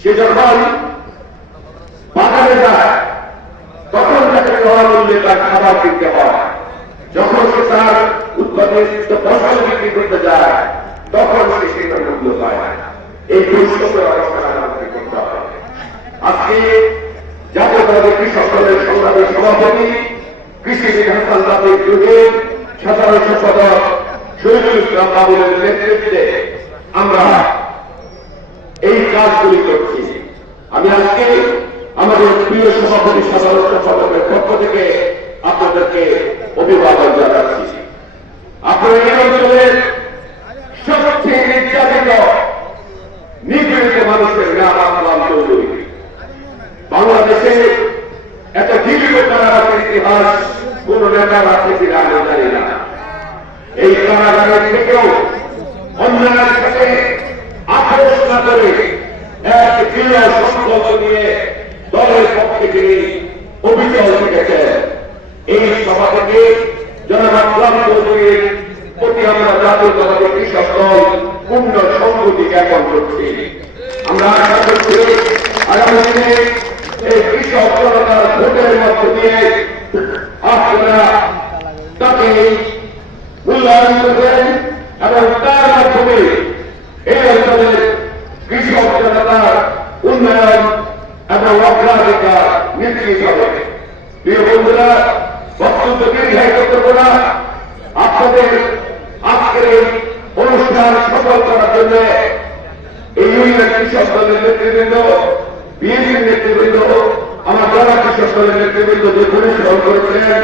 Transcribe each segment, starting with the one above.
সে যখন বাজারে যায় তখন তাকে মূল্যে তার খাবার কিনতে হয়, যখন সে তার উৎপাদিত ফসল বিক্রি করতে যায় তখন সে সেটার মূল্য পায়। এই বৈষম্যের অবস্থা আমাদেরকে করতে হবে। আজকে জাতীয়তাবাদী কৃষক দলের সংগ্রামী সভাপতি কৃষি বিধান সাংবাদিক যুগে সাধারণ সম্পাদক শহীদুল ইসলাম বাবুলের নেতৃত্বে আমরা এই কাজগুলি করছি। আমি আজকে আমাদের প্রিয় সভাপতি সাধারণ সম্পাদকের পক্ষ থেকে আপনাদেরকে অভিবাদন জানাচ্ছি। আপনারা এই অঞ্চলের সবচেয়ে নির্যাতিত নিপীড়িত মানুষের নাম আসলাম চৌধুরী। বাংলাদেশে এত দীর্ঘ কারাগারের ইতিহাস কোন নেতার আছে কিনা আমি জানি না। এই কারাগারের থেকেও অন্যায়ের সাথে আপোষ না করে এক দৃঢ় সংকল্প নিয়ে দলের পক্ষে তিনি অবিচল থেকেছেন। এই সভা থেকে জনাব আসলাম চৌধুরীর প্রতি আমরা জাতীয়তাবাদী কৃষক দল পূর্ণ সংহতি জ্ঞাপন করছি। আমরা আশা করছি আগামী দিনে এই কৃষক জনতার ভোটের মধ্য দিয়ে আপনারা তাকে মূল্যায়ন করবেন এবং তার মাধ্যমে এই অঞ্চলের কৃষক জনতার উন্নয়ন এবং অগ্রাধিকার নিশ্চিত হবে। প্রিয় বন্ধুরা, বক্তব্য দীর্ঘায়িত করব না। আপনাদের আজকের এই অনুষ্ঠান সফল করার জন্য এই ইউনিয়ন কৃষক দলের নেতৃবৃন্দ, বিএনপির নেতৃবৃন্দ, আমার জেলা কৃষক দলের নেতৃবৃন্দ যে পরিশ্রম করেছেন,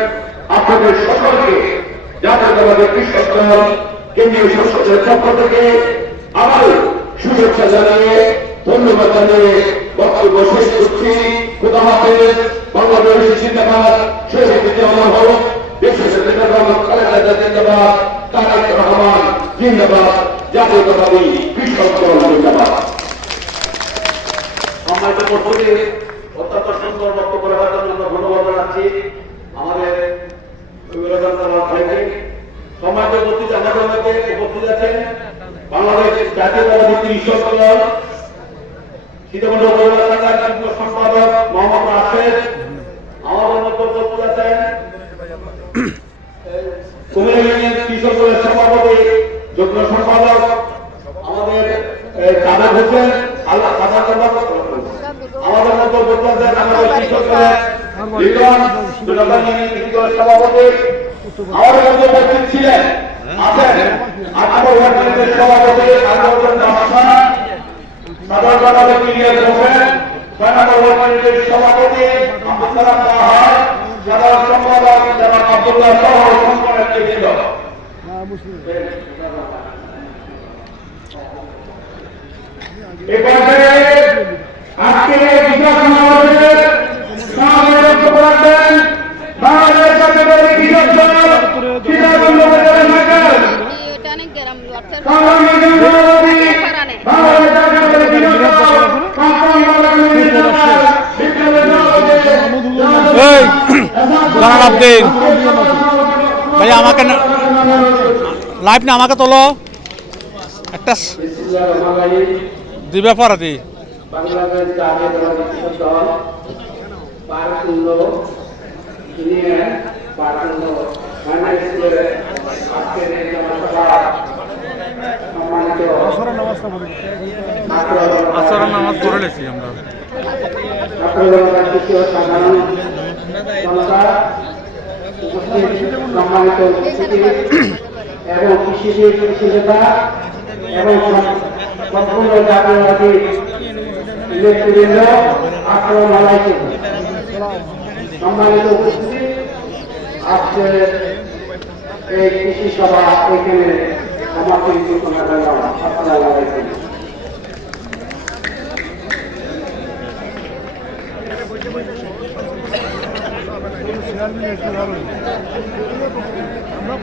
আপনাদের সকলকে জাতীয়তাবাদী কৃষক দল কেন্দ্রীয় সংসদের পক্ষ থেকে আবার শুভেচ্ছা জানিয়ে ধন্যবাদ জানিয়ে বক্তব্য শেষ করছি। খোদা হাফেজ। বাংলাদেশ জিন্দাবাদ। শহীদ জিয়াউর হক, দেশের নেতা খালেদা জিন্দাবাদ, তারেক রহমান জিন্দাবাদ, জাতীয়তাবাদী কৃষক দল জিন্দাবাদ। সম্মানিত উপস্থিতি, অত্যন্ত সুন্দর বক্তব্য রাখার জন্য আমরা ধন্যবাদ জানাচ্ছি আমাদের ভাইকে। সম্মানিত উপস্থিতি, আমাদের মধ্যে উপস্থিত আছেন বাংলাদেশ জাতীয়তাবাদী কৃষক দল সীতাকুণ্ড উপজেলা শাখার যুগ্ম সম্পাদক মোহাম্মদ রাশেদ। আমাদের মধ্যে উপস্থিত আছেন কুমিল্লা ইউনিয়ন কৃষক দলের সভাপতি যুগ্ম সম্পাদক আমাদের কাদের হোসেন আল্লাহ কাদের সম্পাদক। আমাদের মধ্যে উপস্থিত আছেন আমাদের কৃষক দলের সভাপতি। আমাদের মধ্যে উপস্থিত ছিলেন আছেন আঠারো সভাপতি আন্দোলন সাধারণ সভাপতি ইলিয়াস হোসেন, ৬ নম্বর ওয়ার্ডের সভাপতি আব্দুল সালাম পাহাড়, সাধারণ সম্পাদক জনাব আব্দুল্লাহ সহ সংগঠনের নেতৃবৃন্দ। এই পর্যায়ে আজকের এই বিশাল সমাবেশের সভাপতিত্ব করবেন বাংলাদেশ জাতীয়তাবাদী কৃষক দল সীতাকুণ্ড উপজেলা শাখার ভাই আমাকে লাইভ না আমাকে তোলো একটা দিবে পরে দি বাংলাদেশ জাতীয়তাবাদী কৃষক দল পারকুণ্ড ইউনিয়ন পারকুণ্ড মাইনার স্কুলের আজকের এই জনসভা সম্মানিত আসরের নামাজ পড়ে লেছি আমরা সাধারণ জনতা, সম্মানিত উপস্থিতি এবং কৃষি নেতা এবং সম্পূর্ণ জাতীয়বাদী নেতৃবৃন্দ, আসসালামু আলাইকুম। সম্মানিত উপস্থিতি, আজকে এই কৃষি সভা এখানে সমাপ্তির ঘোষণা করলাম। আসসালামু আলাইকুম। আমরা